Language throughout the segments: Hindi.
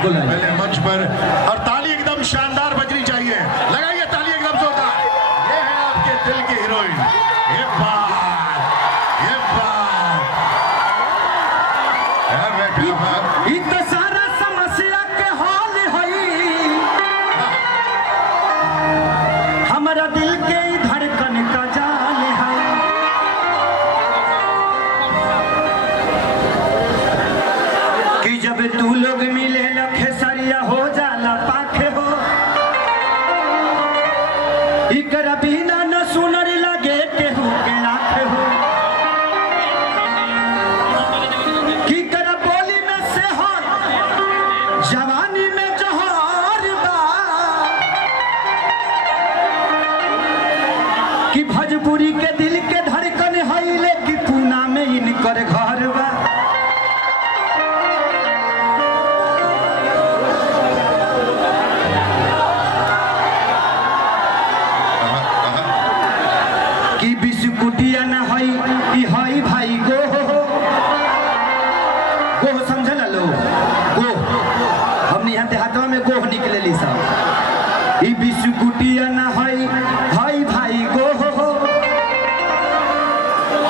बिल्कुल है। पहले मंच पर और ताली एकदम शानदार बजनी चाहिए, लगाइए ताली एकदम जोरदार। ये है आपके दिल की हीरोइन, ये बात इतना सारा समस्या के हाल है, हमारा दिल के धड़कन का जाल है। कि जब तू लोग मिले लखे सरिया हो जाला पाखे हो, इकरा बिना न सुनर लगे केहू के आखे हो। की करा बोली में से हार, जवानी में जोहर बा, कि भोजपुरी के दिल के धड़कन हईले, कि पूना में इनकर घर बा। कि बिस्कुटिया न हई, कि हई भाई गो गोह समझल लो, गोह हमने यहाँ देहातवा में गोह निकले ली सब। ई बिस्कुटिया न हई हई भाई गोह हो,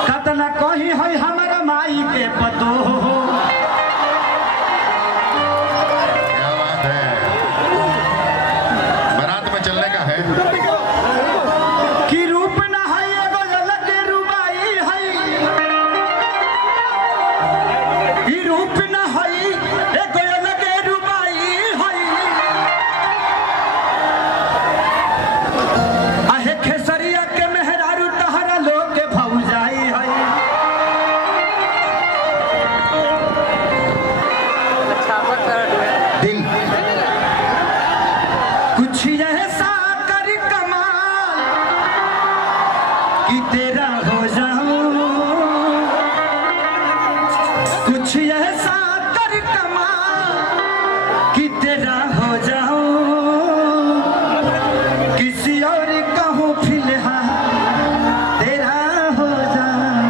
कतना कही हई हमारा माई के पतो हो। क्या बात है, बारात में चलने का है। कि रूप न हई एगो अलग रुबाई हई, ई रूप न हई एगो अलग रुबाई हई। आहे खेसरिया के मेहरारू तहरा लोग के भौजाई हई। दिल कुछ ऐसा कर कमाल कि तेरा हो जाऊं, कुछ ऐसा कर कमाल कि तेरा हो जाऊं, किसी और कहूँ फिलहाल तेरा हो जाऊं।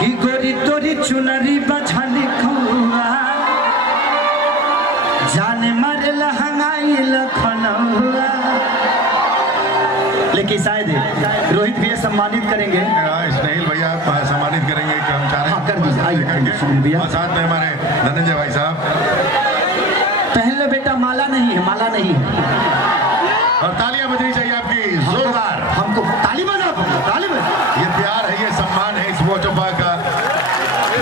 कि गोरी तोरी चुनरी बछा लिखुआ, जान मर लहंगाई लखनऊआ। लेकिन शायद रोहित भैया सम्मानित करेंगे। स्नेहिल भैया सम्मानित करेंगे कर्मचारी। हाँ, कर दीजिए, आइए सुनील भैया। और साथ में हमारे धनंजय भाई साहब। पहन लो बेटा, माला नहीं है, माला नहीं है। और तालियां बजनी चाहिए आपकी जोरदार। हमको ताली बजा, ताली बजा। ये प्यार है, ये सम्मान है इस वॉच पार्क का,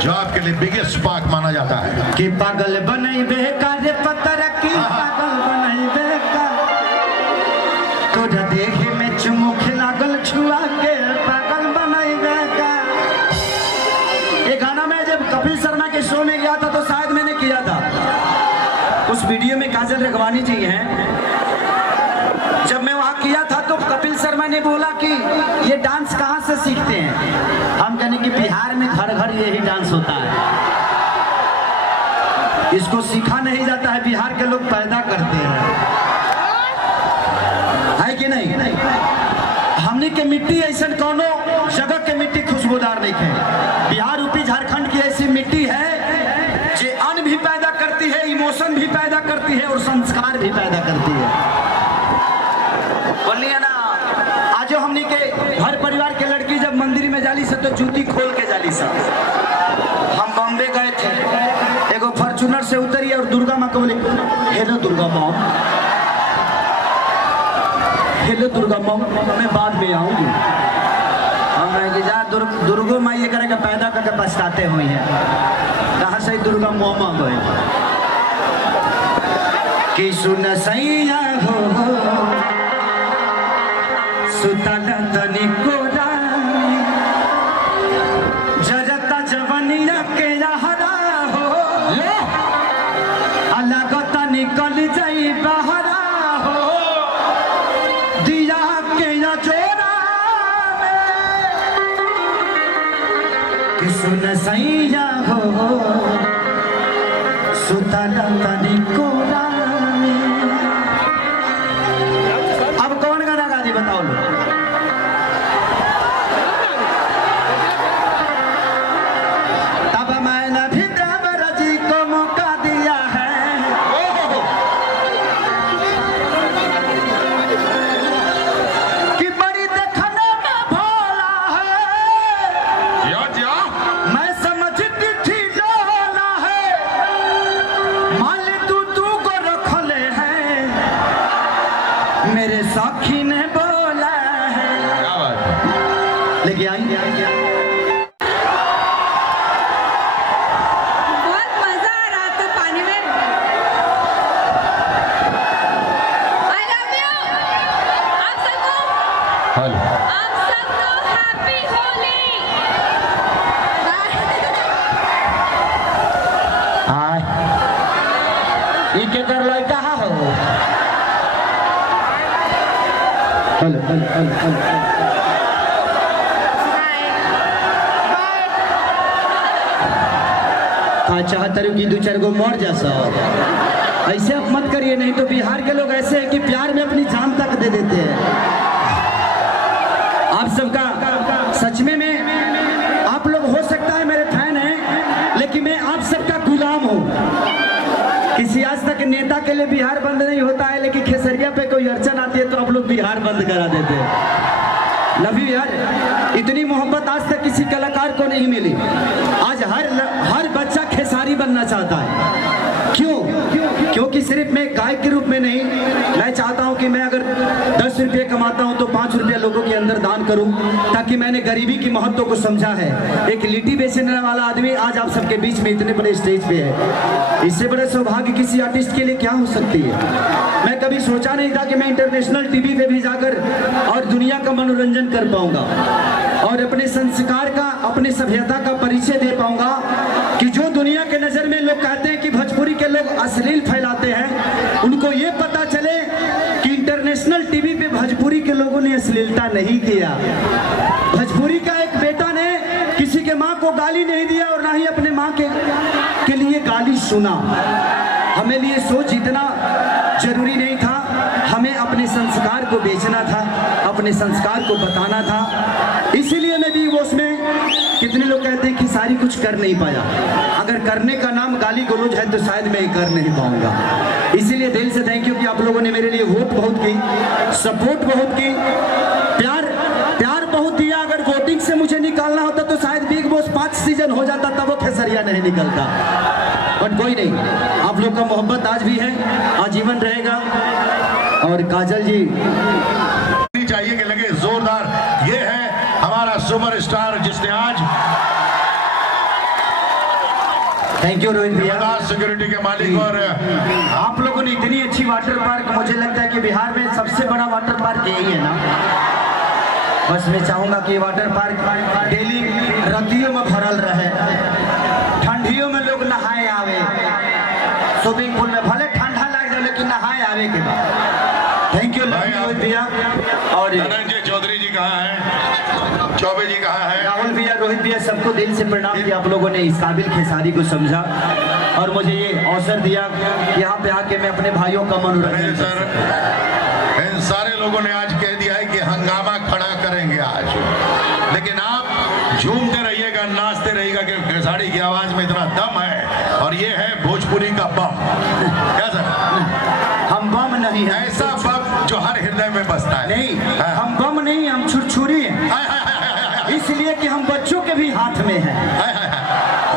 जो आपके लिए बिगेस्ट पार्क माना जाता है। कि पागल बनई बेका रे पतर की, पागल बनई बेका, तोरा देखे में चुमुख लागल छुआ के, पागल बनई बेका। ये गाना मैं जब कपिल शर्मा के शो में गया था तो शायद मैंने किया था। उस वीडियो में काजल रखवानी जी हैं। जब मैं वहाँ किया था तो कपिल शर्मा ने बोला कि ये डांस कहाँ से सीखते हैं। हम कहने कि बिहार में घर घर यही डांस होता है, इसको सीखा नहीं जाता है, बिहार के लोग पैदा करते हैं, है कि नहीं। हमने के मिट्टी ऐसा कोनो जगह के मिट्टी खुशबूदार नहीं है। बिहार यूपी झारखंड की ऐसी मिट्टी है जो अन्न भी पैदा करती है, इमोशन भी पैदा करती है और संस्कार भी पैदा करती है। बोलिए ना, आज हमने के हर परिवार के लड़की जब मंदिर में जाली से तो जूती खोल के जाली सा। हम बॉम्बे गए थे, एगो फॉर्चूनर से उतरी और दुर्गा माँ को बोले हेलो दुर्गा माँ, हेलो दुर्गा माँ, मैं बाद में आऊंगी। हम कहेंगे जा दुर्गो माँ ये करके पैदा करके पछताते हुए हैं, कहाँ से दुर्गा माँ गए। कि सुन सैया हो सुतल तनिको रानी, जरता जवनिया के रहरा हो, अलग निकल जाई बहरा हो, दिया के या जोरा में। कि सुन सैया हो सुतल तनिको रानी। अब कौन गाना गा दी बताओ लो। तब मैंने भी देवरजी लेके आई। बहुत मजा आ रहा था पानी में। I love you। आप सबको हैप्पी होली। हाय ई के कर लइका हो। हेलो हेलो हेलो का चाहत कि दो चार गो मर जा सब। ऐसे आप मत करिए, नहीं तो बिहार के लोग ऐसे हैं कि प्यार में अपनी जान तक दे देते हैं। आप सबका सच में आप लोग हो सकता है मेरे फैन हैं, लेकिन मैं आप सबका गुलाम हूँ। किसी आज तक नेता के लिए बिहार बंद नहीं होता है, लेकिन खेसरिया पे कोई अड़चन आती है तो आप लोग बिहार बंद करा देते हैं। लव यू यार। इतनी मोहब्बत आज तक किसी कलाकार को नहीं मिली। आज हर बच्चा खेसारी बनना चाहता है। क्यों? क्योंकि सिर्फ मैं गायक के रूप में नहीं, मैं चाहता हूं कि मैं अगर 10 रुपये कमाता हूं तो 5 रुपये लोगों के अंदर दान करूं, ताकि मैंने गरीबी की महत्व को समझा है। एक लिट्टी बेचने वाला आदमी आज आप सबके बीच में इतने बड़े स्टेज पे है। इससे बड़ा सौभाग्य किसी आर्टिस्ट के लिए क्या हो सकती है। मैं कभी सोचा नहीं था कि मैं इंटरनेशनल टीवी पे भी जाकर और दुनिया का मनोरंजन कर पाऊंगा और अपने संस्कार का, अपनी सभ्यता का परिचय दे पाऊंगा। कि जो दुनिया के नजर में लोग कहते हैं कि भोजपुरी के लोग अश्लील फैलाते हैं, उनको ये पता चले कि इंटरनेशनल टीवी पे भोजपुरी के लोगों ने अश्लीलता नहीं किया। भोजपुरी का एक बेटा ने किसी के माँ को गाली नहीं दिया और ना ही अपने माँ के लिए गाली सुना। हमें लिए सोच इतना जरूरी नहीं था, हमें अपने संस्कार को बेचना था, अपने संस्कार को बताना था। इसीलिए मैं भी वो उसमें, कितने लोग कहते हैं कि सारी कुछ कर नहीं पाया। अगर करने का नाम गाली गलौज है तो शायद मैं कर नहीं पाऊंगा। इसीलिए दिल से थैंक यू कि आप लोगों ने मेरे लिए वोट बहुत की, सपोर्ट बहुत की, प्यार बहुत दिया। अगर वोटिंग से मुझे निकालना होता तो शायद बिग बॉस 5 सीजन हो जाता, तब वो खेसरिया नहीं निकलता। बट कोई नहीं, आप लोग का मोहब्बत आज भी है, आजीवन रहेगा। और काजल जी चाहिए कि लगे जोरदार। ये है हमारा सुपरस्टार जिसने आज थैंक यू रोहित भैया, सिक्योरिटी के मालिक। और आप लोगों ने इतनी अच्छी वाटर पार्क, मुझे लगता है कि बिहार में सबसे बड़ा वाटर पार्क यही है ना। बस मैं चाहूंगा कि वाटर पार्क डेली रतियों में भरल रहे, ठंडियों में लोग नहाए आवे स्विमिंग पूल में, भले ठंडा लग जाए लेकिन नहाए आवे के बाद। थैंक यू रोहित भैया। और धनंजय चौधरी जी कहाँ हैं, चौबे जी कहाँ हैं, राहुल भैया, रोहित भैया, सबको दिल से प्रणाम कि आप लोगों ने इस काबिल खेसारी को समझा और मुझे ये अवसर दिया कि यहाँ पे आके मैं अपने भाइयों का मनोरंजन सर। इन सारे लोगों ने आज कह दिया है कि हंगामा खड़ा करेंगे आज, लेकिन आप झूमते रहिएगा, नाचते रहिएगा कि खेसारी की आवाज में इतना दम है। और ये है भोजपुरी का बम। क्या सर? हम बम नहीं है, ऐसा बम जो हर हृदय में बसता है। नहीं, हम बम नहीं, हम छुरछुरी हैं। इसलिए कि हम बच्चों के भी हाथ में हैं।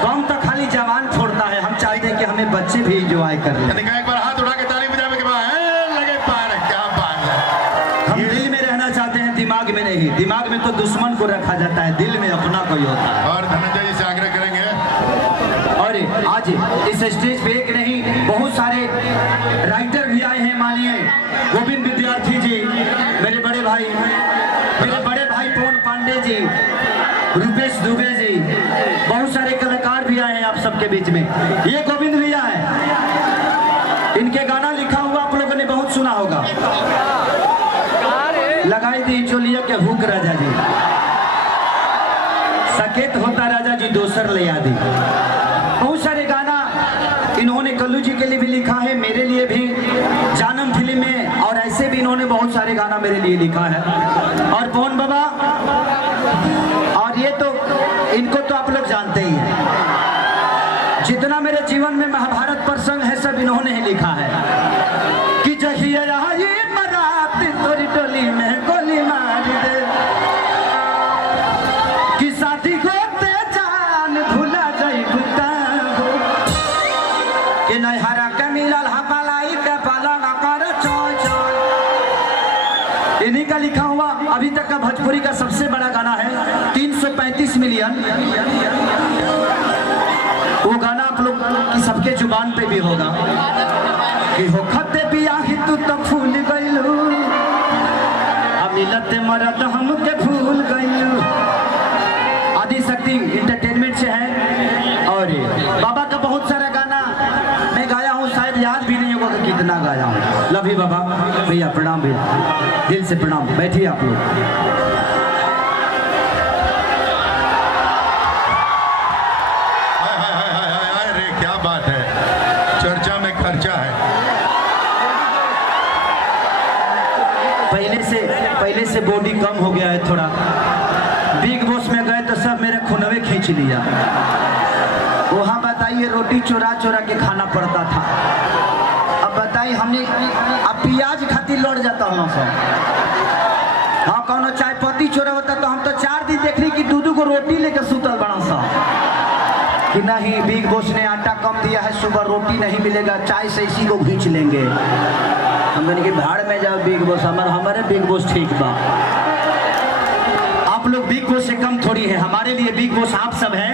बम तो खाली जवान फोड़ता है, हम चाहते हैं कि हमें बच्चे भी एंजॉय कर लें। एक बार हाथ उठा के ताली बजाने के बाद लगे पार, क्या बात है। हम दिल में रहना चाहते हैं, दिमाग में नहीं। दिमाग में तो दुश्मन को रखा जाता है, दिल में अपना कोई होता है। और धनंजय जी से आग्रह करेंगे, और आज इस स्टेज पे एक नहीं, बहुत सारे राइटर भी आए हैं। मानिए गोविंद विद्यार्थी जी, मेरे बड़े भाई पवन पांडे जी, रुपेश दुबे जी, बहुत सारे कलाकार भी आए हैं आप सबके बीच में। ये गोविंद भैया है, इनके गाना लिखा हुआ आप लोगों ने बहुत सुना होगा। लगाई दी चोलिया के हुक राजा जी, सकेत होता राजा जी दोसर ले आदि। बहुत सारे गाना इन्होंने कल्लू जी के लिए भी लिखा है, मेरे लिए भी, जानम फिल्म में, और ऐसे भी इन्होंने बहुत सारे गाना मेरे लिए लिखा है। और पवन बाबा, और ये तो इनको तो आप लोग जानते ही हैं। जितना मेरे जीवन में महाभारत प्रसंग है सब इन्होंने ही लिखा है। कि जहिया ये बारात तोरी टोली में गोली मार दे, कि साथी होते जान भूला जाई बुताबो, कि नैहरा के मिलल हपलाई के पालन कर चोय चोय। इन्हीं का लिखा हुआ अभी तक का भोजपुरी का सबसे बड़ा गाना है। 35 मिलियन, वो गाना आप लोग की सबके जुबान पे भी होगा कि हो खते बियाही तू तो फूल गइलू, मिलते मरद हमके भूल गइलू। आदि शक्ति इंटरटेनमेंट से है और बाबा का बहुत सारा गाना मैं गाया हूँ, शायद याद भी नहीं होगा कि कितना गाया हूँ। लव यू बाबा, भैया प्रणाम, भैया दिल से प्रणाम। बैठिए आप लोग। अरे क्या बात है, चर्चा में खर्चा है। पहले से बॉडी कम हो गया है थोड़ा। बिग बॉस में गए तो सब मेरे खुनवे खींच लिया। वहाँ बताइए रोटी चोरा चोरा के खाना पड़ता था। अब बताइए हमने अब प्याज खातिर लौट जाता हूँ सब। हाँ कौन चाय पत्ती चोरा होता तो हम तो 4 दिन देख रही कि दूधू को रोटी लेकर सुतल बड़ा सा कि नहीं बिग बॉस ने आटा कम दिया है, सुबह रोटी नहीं मिलेगा, चाय से इसी को खींच लेंगे। हमने कि भाड़ में जाओ बिग बॉस, हमारे बिग बॉस ठीक बा। आप लोग बिग बॉस से कम थोड़ी है, हमारे लिए बिग बॉस आप सब हैं।